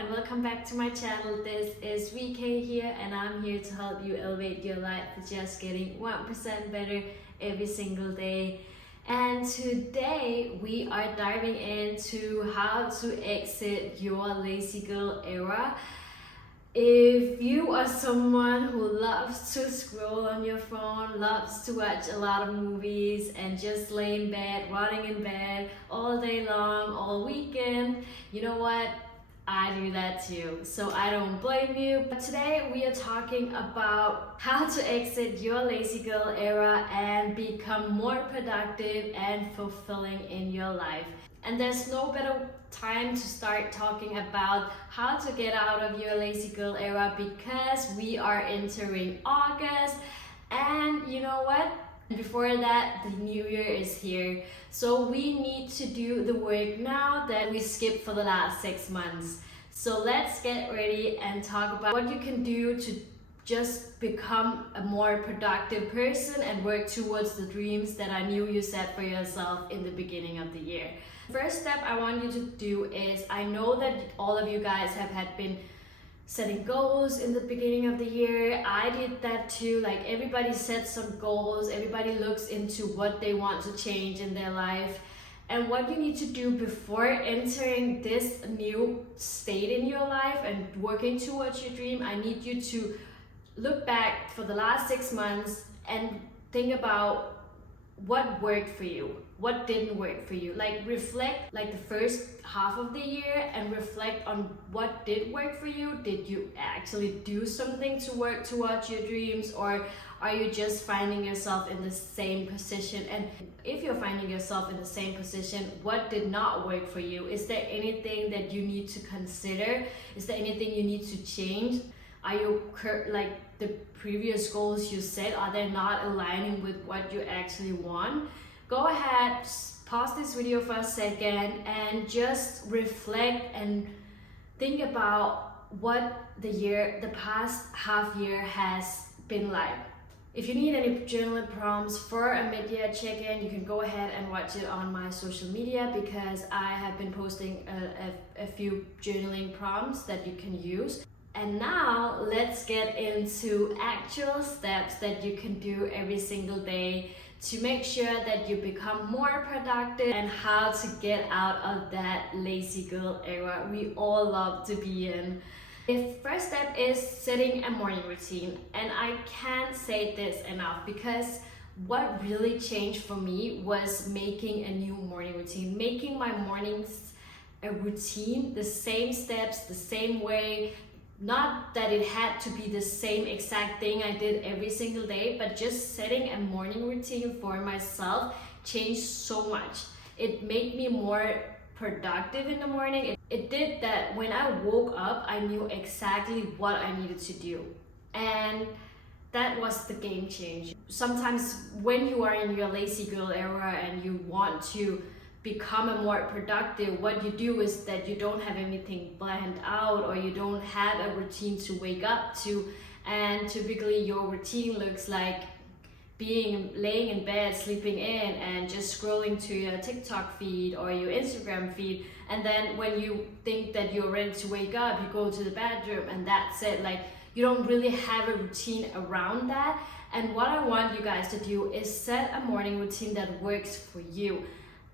and welcome back to my channel. This is VK here and I'm here to help you elevate your life to just getting 1% better every single day. And today we are diving into how to exit your lazy girl era. If you are someone who loves to scroll on your phone, loves to watch a lot of movies and just lay in bed, rotting in bed all day long, all weekend, you know what? I do that too, so I don't blame you. But today we are talking about how to exit your lazy girl era and become more productive and fulfilling in your life. And there's no better time to start talking about how to get out of your lazy girl era because we are entering August, and you know what? Before that, the new year is here. So we need to do the work now that we skipped for the last 6 months. So let's get ready and talk about what you can do to just become a more productive person and work towards the dreams that I knew you set for yourself in the beginning of the year. First step I want you to do is, I know that all of you guys have been setting goals in the beginning of the year. I did that too. Like, everybody sets some goals, everybody looks into what they want to change in their life. And what you need to do before entering this new state in your life and working towards your dream, I need you to look back for the last 6 months and think about what worked for you, what didn't work for you. Like, reflect like the first half of the year and reflect on what did work for you. Did you actually do something to work towards your dreams, or are you just finding yourself in the same position? And if you're finding yourself in the same position, what did not work for you? Is there anything that you need to consider? Is there anything you need to change? Are you like the previous goals you set, are they not aligning with what you actually want? Go ahead, pause this video for a second and just reflect and think about what the past half year has been like. If you need any journaling prompts for a mid-year check-in, you can go ahead and watch it on my social media because I have been posting a few journaling prompts that you can use. And now let's get into actual steps that you can do every single day to make sure that you become more productive and how to get out of that lazy girl era we all love to be in. The first step is setting a morning routine, and I can't say this enough because what really changed for me was making a new morning routine, making my mornings a routine, the same steps, the same way. Not that it had to be the same exact thing I did every single day, but just setting a morning routine for myself changed so much. It made me more productive in the morning. It did that when I woke up, I knew exactly what I needed to do. And that was the game change. Sometimes when you are in your lazy girl era and you want to become a more productive, what you do is that you don't have anything planned out, or you don't have a routine to wake up to, and typically your routine looks like laying in bed, sleeping in, and just scrolling to your TikTok feed or your Instagram feed, and then when you think that you're ready to wake up, you go to the bathroom and that's it. Like, you don't really have a routine around that. And what I want you guys to do is set a morning routine that works for you.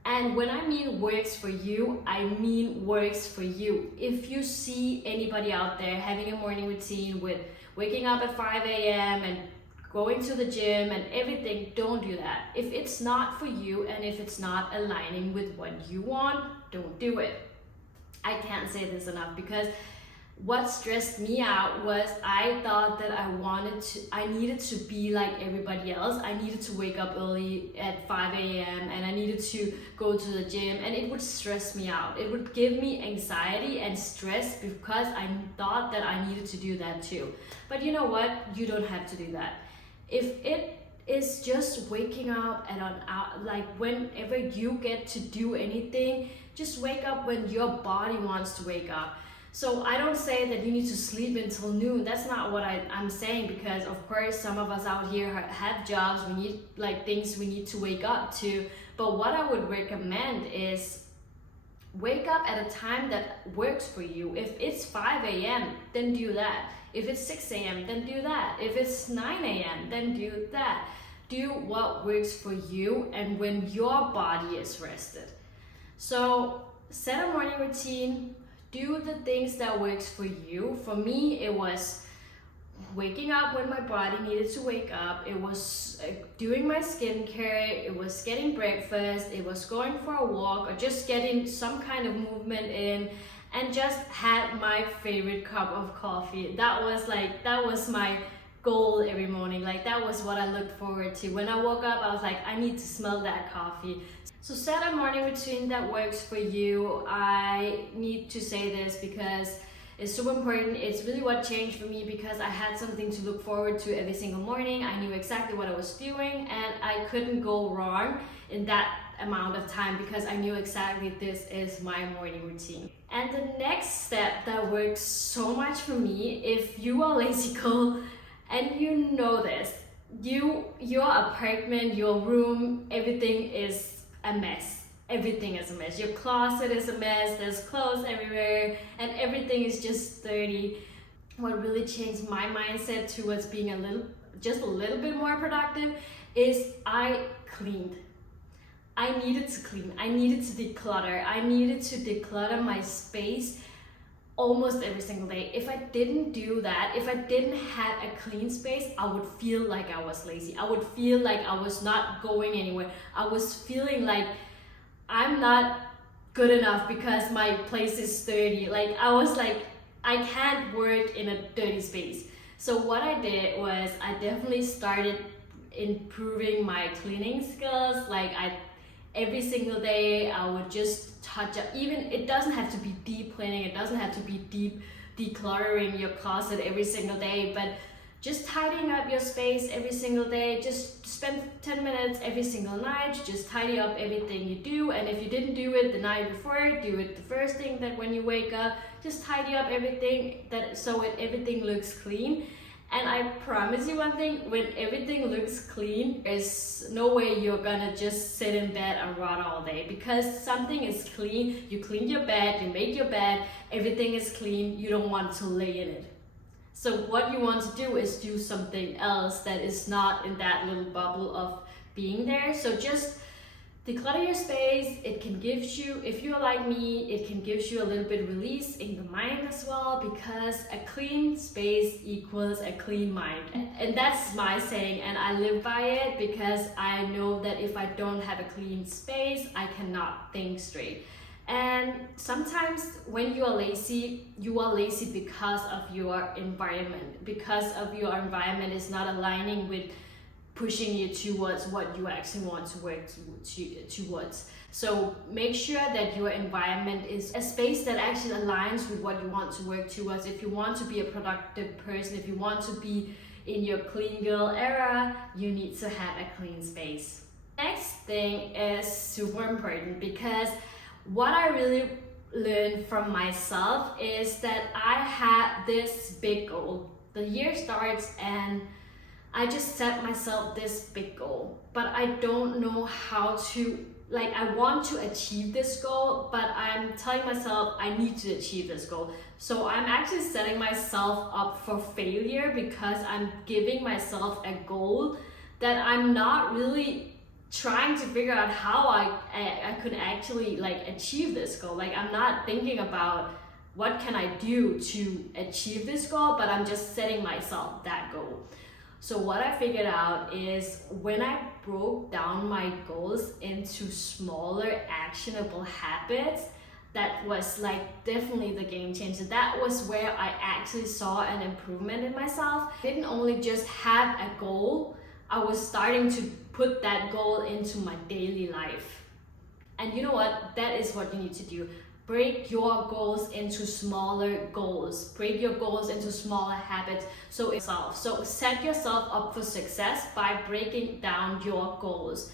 And when I mean works for you, I mean works for you. If you see anybody out there having a morning routine with waking up at 5 a.m. and going to the gym and everything, don't do that. If it's not for you and if it's not aligning with what you want, don't do it. I can't say this enough because what stressed me out was I thought that I needed to be like everybody else. I needed to wake up early at 5 a.m. and I needed to go to the gym, and it would stress me out. It would give me anxiety and stress because I thought that I needed to do that too. But you know what? You don't have to do that. If it is just waking up at like whenever you get to do anything, just wake up when your body wants to wake up. So I don't say that you need to sleep until noon. That's not what I'm saying, because of course some of us out here have jobs, we need like things we need to wake up to. But what I would recommend is wake up at a time that works for you. If it's 5 a.m., then do that. If it's 6 a.m., then do that. If it's 9 a.m., then do that. Do what works for you and when your body is rested. So set a morning routine, do the things that works for you. For me, it was waking up when my body needed to wake up. It was doing my skincare. It was getting breakfast. It was going for a walk or just getting some kind of movement in, and just had my favorite cup of coffee. That was my goal every morning. Like, that was what I looked forward to. When I woke up, I was like, I need to smell that coffee. So set a morning routine that works for you. I need to say this because it's super important. It's really what changed for me, because I had something to look forward to every single morning. I knew exactly what I was doing, and I couldn't go wrong in that amount of time because I knew exactly this is my morning routine. And the next step that works so much for me, if you are lazy girl and you know this, your apartment, your room, everything is a mess. Everything is a mess. Your closet is a mess, there's clothes everywhere, and everything is just dirty. What really changed my mindset towards being just a little bit more productive is I cleaned. I needed to clean. I needed to declutter. I needed to declutter my space almost every single day. If I didn't do that, if I didn't have a clean space, I would feel like I was lazy. I would feel like I was not going anywhere. I was feeling like I'm not good enough because my place is dirty. Like, I was like, I can't work in a dirty space. So what I did was I definitely started improving my cleaning skills. Like, every single day I would just touch up. Even, it doesn't have to be deep cleaning, it doesn't have to be deep decluttering your closet every single day, but just tidying up your space every single day. Just spend 10 minutes every single night, just tidy up everything you do. And if you didn't do it the night before, do it the first thing that when you wake up. Just tidy up everything everything looks clean. And I promise you one thing, when everything looks clean, there's no way you're gonna just sit in bed and rot all day, because something is clean. You clean your bed, you make your bed, everything is clean, you don't want to lay in it. So what you want to do is do something else that is not in that little bubble of being there. So just declutter your space. It can give you, if you're like me, it can give you a little bit of release in the mind as well, because a clean space equals a clean mind. And that's my saying, and I live by it, because I know that if I don't have a clean space, I cannot think straight. And sometimes when you are lazy because of your environment, because of your environment is not aligning with pushing you towards what you actually want to work towards. So make sure that your environment is a space that actually aligns with what you want to work towards. If you want to be a productive person, if you want to be in your clean girl era, you need to have a clean space. Next thing is super important, because what I really learned from myself is that I had this big goal. The year starts and I just set myself this big goal, but I don't know how to, I want to achieve this goal, but I'm telling myself I need to achieve this goal. So I'm actually setting myself up for failure, because I'm giving myself a goal that I'm not really trying to figure out how I could actually achieve this goal. I'm not thinking about what can I do to achieve this goal, but I'm just setting myself that goal. So what I figured out is, when I broke down my goals into smaller actionable habits, that was definitely the game changer. That was where I actually saw an improvement in myself. I didn't only just have a goal, I was starting to put that goal into my daily life. And you know what? That is what you need to do. Break your goals into smaller goals. Break your goals into smaller habits. So set yourself up for success by breaking down your goals.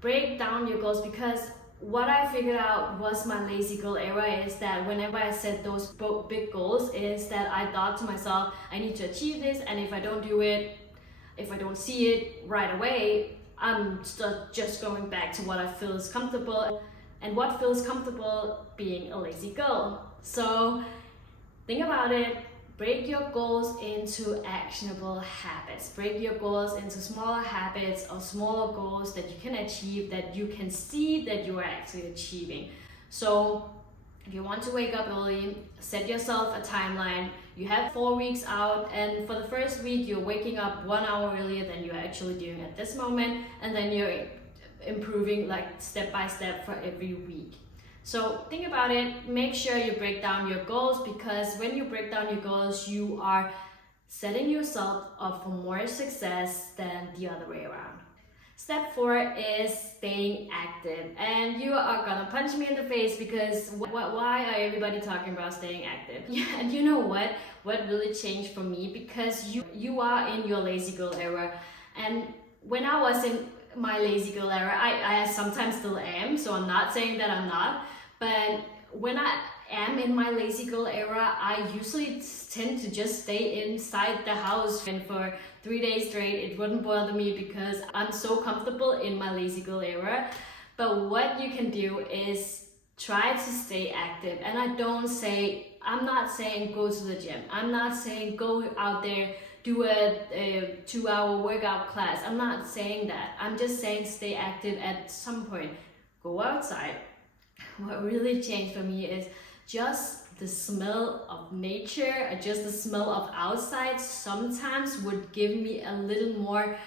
Break down your goals, because what I figured out was my lazy girl era is that whenever I set those big goals, is that I thought to myself, I need to achieve this, and if I don't do it, if I don't see it right away, I'm just going back to what I feel is comfortable. And what feels comfortable being a lazy girl? So think about it. Break your goals into actionable habits. Break your goals into smaller habits or smaller goals that you can achieve, that you can see that you are actually achieving. So if you want to wake up early, set yourself a timeline. You have 4 weeks out, and for the first week you're waking up 1 hour earlier than you're actually doing at this moment, and then you're improving like step by step for every week. So think about it, make sure you break down your goals, because when you break down your goals, you are setting yourself up for more success than the other way around. Step 4 is staying active, and you are gonna punch me in the face because why are everybody talking about staying active? Yeah, and you know what really changed for me, because you are in your lazy girl era, and when I was in my lazy girl era, I sometimes still am, so I'm not saying that I'm not, but when I am in my lazy girl era, I usually tend to just stay inside the house, and for 3 days straight it wouldn't bother me because I'm so comfortable in my lazy girl era. But what you can do is try to stay active, and I'm not saying go to the gym, I'm not saying go out there do a 2-hour workout class, I'm not saying that. I'm just saying stay active at some point. Go outside. What really changed for me is just the smell of nature, or just the smell of outside sometimes would give me a little more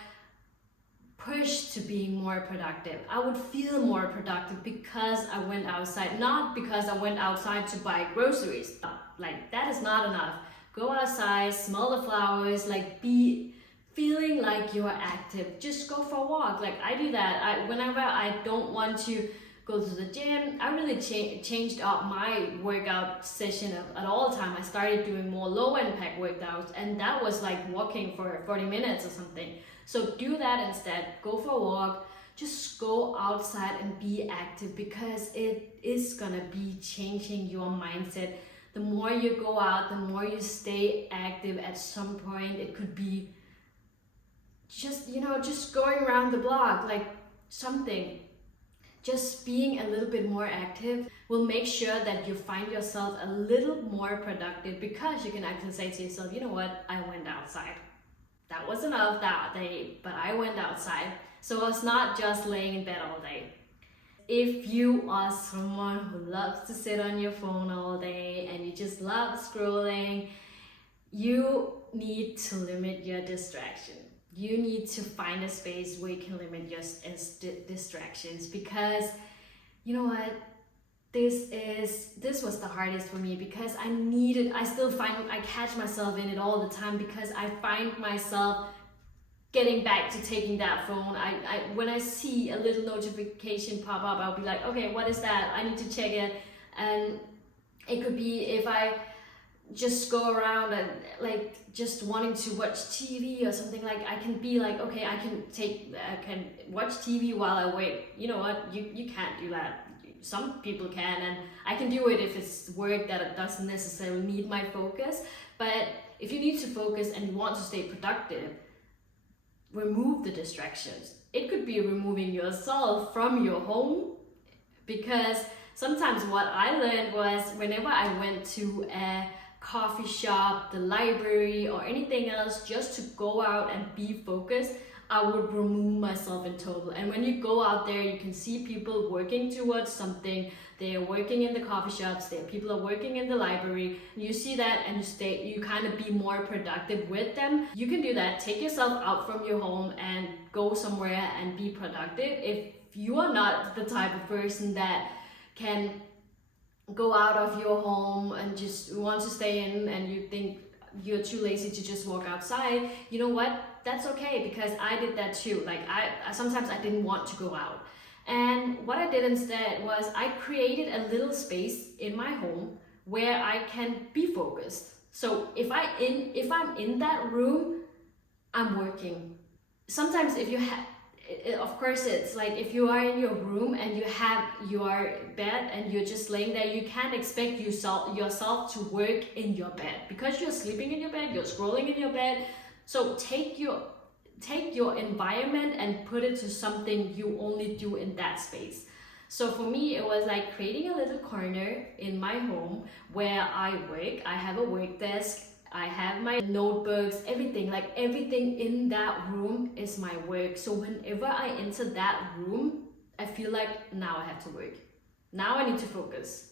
push to being more productive. I would feel more productive because I went outside, not because I went outside to buy groceries. Like, that is not enough. Go outside, smell the flowers, like be feeling like you're active. Just go for a walk. Like, I do that. Whenever I don't want to go to the gym, I really changed up my workout session at all time. I started doing more low impact workouts, and that was like walking for 40 minutes or something. So do that instead. Go for a walk. Just go outside and be active, because it is gonna be changing your mindset. The more you go out, the more you stay active. At some point it could be just, just going around the block, like something. Just being a little bit more active will make sure that you find yourself a little more productive, because you can actually say to yourself, you know what, I went outside. That was enough that day, but I went outside. So it's not just laying in bed all day. If you are someone who loves to sit on your phone all day and you just love scrolling, you need to limit your distraction. You need to find a space where you can limit your distractions, because you know what, this was the hardest for me, because I still find I catch myself in it all the time, because I find myself getting back to taking that phone. When I see a little notification pop up, I'll be like, okay, what is that? I need to check it. And it could be if I just go around and like just wanting to watch TV or something, like I can be like, okay, I can watch TV while I wait. You know what, you can't do that. Some people can, and I can do it if it's work that it doesn't necessarily need my focus. But if you need to focus and you want to stay productive, remove the distractions. It could be removing yourself from your home, because sometimes what I learned was whenever I went to a coffee shop, the library, or anything else just to go out and be focused, I would remove myself in total. And when you go out there, you can see people working towards something. They are working in the coffee shops, people are working in the library. You see that and you kind of be more productive with them. You can do that. Take yourself out from your home and go somewhere and be productive. If you are not the type of person that can go out of your home and just want to stay in, and you think you're too lazy to just walk outside, you know what? That's okay, because I did that too. Like sometimes I didn't want to go out. And what I did instead was I created a little space in my home where I can be focused. So if I'm in that room, I'm working. Sometimes if you have, of course, it's like if you are in your room and you have your bed and you're just laying there, you can't expect yourself to work in your bed, because you're sleeping in your bed, you're scrolling in your bed. So take your environment and put it to something you only do in that space. So for me, it was like creating a little corner in my home where I work. I have a work desk, I have my notebooks, everything, like everything in that room is my work. So whenever I enter that room, I feel like now I have to work. Now I need to focus.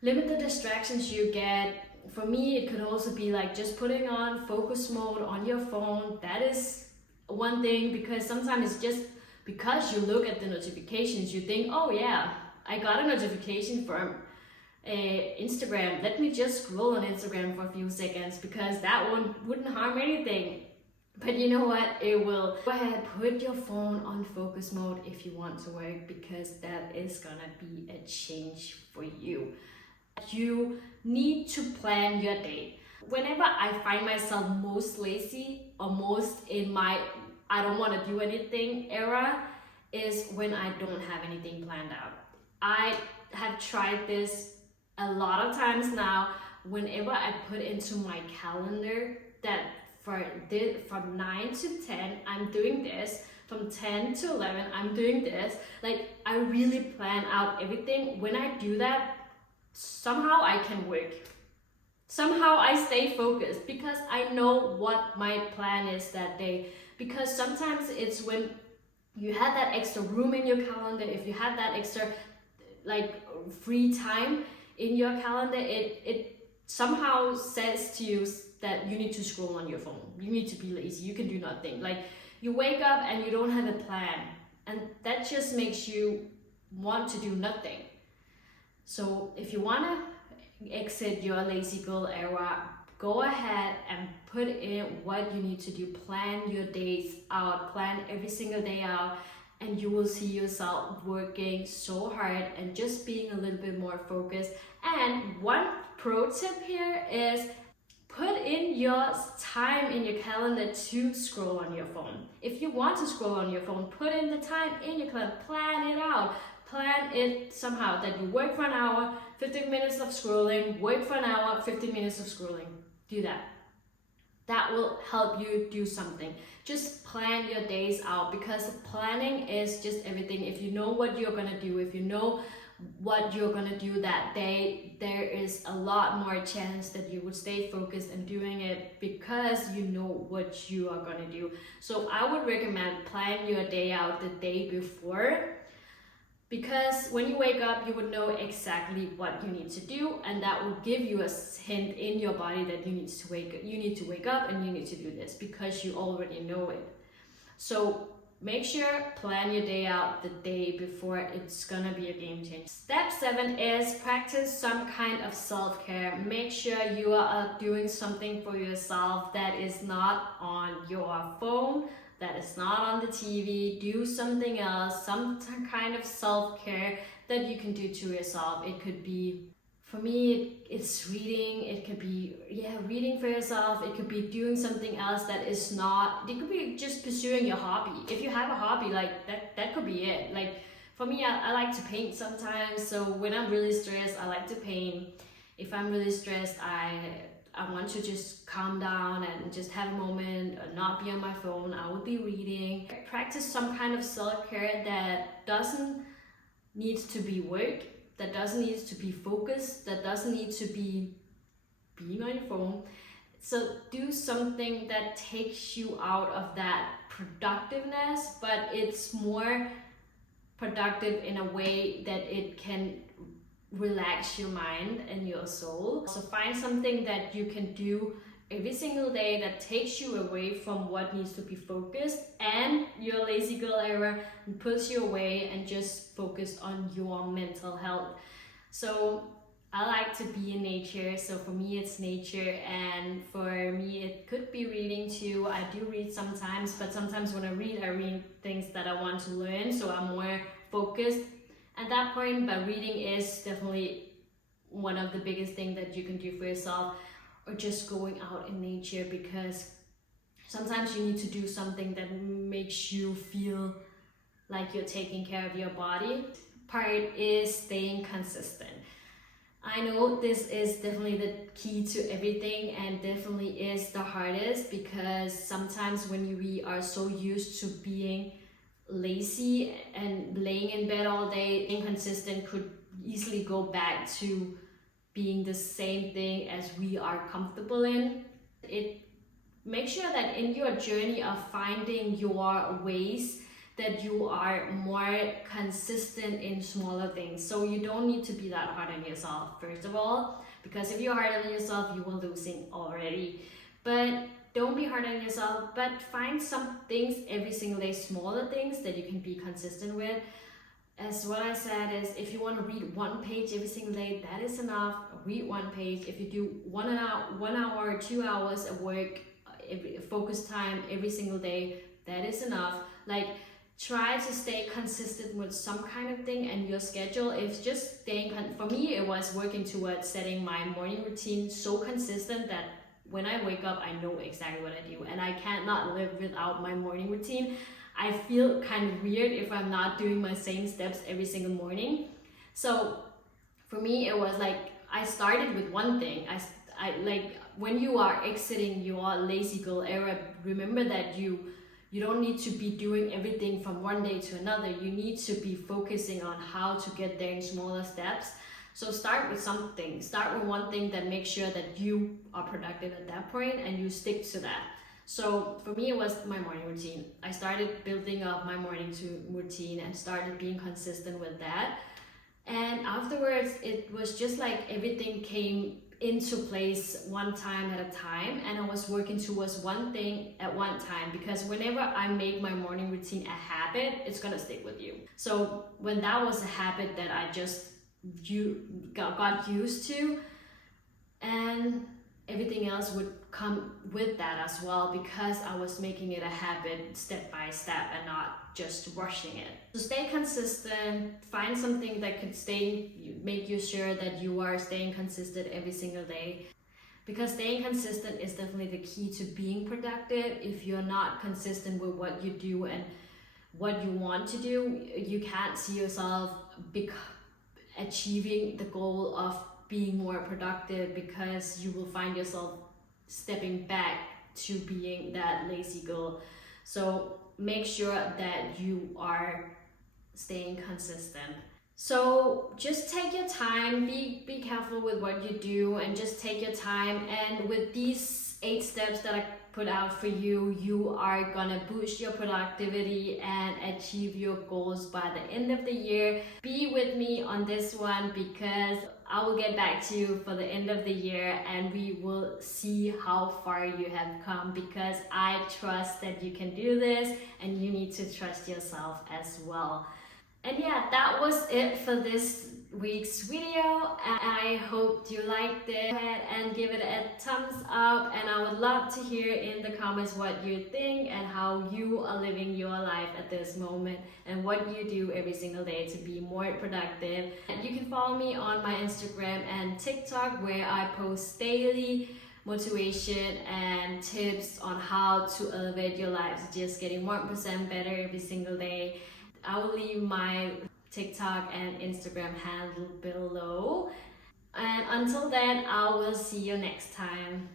Limit the distractions you get. For me, it could also be like just putting on focus mode on your phone. That is one thing, because sometimes it's just because you look at the notifications, you think, oh yeah, I got a notification from Instagram. Let me just scroll on Instagram for a few seconds because that one wouldn't harm anything. But you know what? It will. Go ahead, put your phone on focus mode if you want to work, because that is gonna be a change for you. You need to plan your day. Whenever I find myself most lazy or most in my I don't want to do anything era is when I don't have anything planned out. I have tried this a lot of times now. Whenever I put into my calendar that from 9 to 10 I'm doing this, from 10 to 11 I'm doing this, like I really plan out everything. When I do that, somehow I can work. Somehow I stay focused because I know what my plan is that day. Because sometimes it's when you have that extra room in your calendar, if you have that extra like free time in your calendar, it somehow says to you that you need to scroll on your phone. You need to be lazy. You can do nothing. Like you wake up and you don't have a plan, and that just makes you want to do nothing. So if you want to exit your lazy girl era, go ahead and put in what you need to do. Plan your days out, plan every single day out, and you will see yourself working so hard and just being a little bit more focused. And one pro tip here is put in your time in your calendar to scroll on your phone. If you want to scroll on your phone, put in the time in your calendar, plan it out. Plan it somehow that you work for an hour, 15 minutes of scrolling, work for an hour, 15 minutes of scrolling. Do that. That will help you do something. Just plan your days out, because planning is just everything. If you know what you're gonna do, if you know what you're gonna do that day, there is a lot more chance that you would stay focused and doing it because you know what you are gonna do. So I would recommend plan your day out the day before, because when you wake up, you would know exactly what you need to do, and that will give you a hint in your body that you need to wake up and you need to do this, because you already know it. So make sure plan your day out the day before. It's gonna be a game changer. Step 7 is practice some kind of self-care. Make sure you are doing something for yourself that is not on your phone, that is not on the TV. Do something else, some kind of self-care that you can do to yourself. It could be, for me, it's reading. It could be, reading for yourself. It could be doing something else that is not, it could be just pursuing your hobby. If you have a hobby, like that could be it. Like for me, I like to paint sometimes. So when I'm really stressed, I like to paint. If I'm really stressed, I want to just calm down and just have a moment, not be on my phone. I would be reading. Practice some kind of self-care that doesn't need to be work, that doesn't need to be focused, that doesn't need to be being on your phone. So do something that takes you out of that productiveness, but it's more productive in a way that it can relax your mind and your soul. So find something that you can do every single day that takes you away from what needs to be focused and your lazy girl era, and puts you away and just focus on your mental health. So I like to be in nature, so for me it's nature, and for me it could be reading too. I do read sometimes, but sometimes when I read things that I want to learn, so I'm more focused at that point. But reading is definitely one of the biggest things that you can do for yourself, or just going out in nature, because sometimes you need to do something that makes you feel like you're taking care of your body. Part is staying consistent. I know this is definitely the key to everything, and definitely is the hardest, because sometimes when we are so used to being lazy and laying in bed all day, inconsistent could easily go back to being the same thing as we are comfortable in. It make sure that in your journey of finding your ways that you are more consistent in smaller things. So you don't need to be that hard on yourself, first of all, because if you're hard on yourself, you will losing already. But don't be hard on yourself, but find some things every single day, smaller things that you can be consistent with. As what I said is, if you want to read one page every single day, that is enough. Read one page. If you do 1 hour, 2 hours of work, focus time every single day, that is enough. Like, try to stay consistent with some kind of thing, and your schedule is just staying for me, it was working towards setting my morning routine so consistent that when I wake up, I know exactly what I do, and I cannot live without my morning routine. I feel kind of weird if I'm not doing my same steps every single morning. So for me, it was like I started with one thing. I like, when you are exiting your lazy girl era, remember that you don't need to be doing everything from one day to another. You need to be focusing on how to get there in smaller steps. So start with something. Start with one thing that makes sure that you are productive at that point and you stick to that. So for me, it was my morning routine. I started building up my morning routine and started being consistent with that. And afterwards, it was just like everything came into place one time at a time, and I was working towards one thing at one time, because whenever I make my morning routine a habit, it's gonna stick with you. So when that was a habit that I just got used to, and everything else would come with that as well, because I was making it a habit step by step and not just rushing it. So stay consistent, find something that could make you sure that you are staying consistent every single day, because staying consistent is definitely the key to being productive. If you're not consistent with what you do and what you want to do, you can't see yourself achieving the goal of being more productive, because you will find yourself stepping back to being that lazy girl. So make sure that you are staying consistent. So just take your time, be careful with what you do, and just take your time. And with these 8 steps that I put out for you, you are gonna boost your productivity and achieve your goals by the end of the year. Be with me on this one, because I will get back to you for the end of the year and we will see how far you have come, because I trust that you can do this, and you need to trust yourself as well. And yeah, that was it for this week's video. I hope you liked it. Go ahead and give it a thumbs up, and I would love to hear in the comments what you think and how you are living your life at this moment, and what you do every single day to be more productive. And you can follow me on my Instagram and TikTok, where I post daily motivation and tips on how to elevate your life, just getting 1% better every single day. I will leave my TikTok and Instagram handle below. And until then, I will see you next time.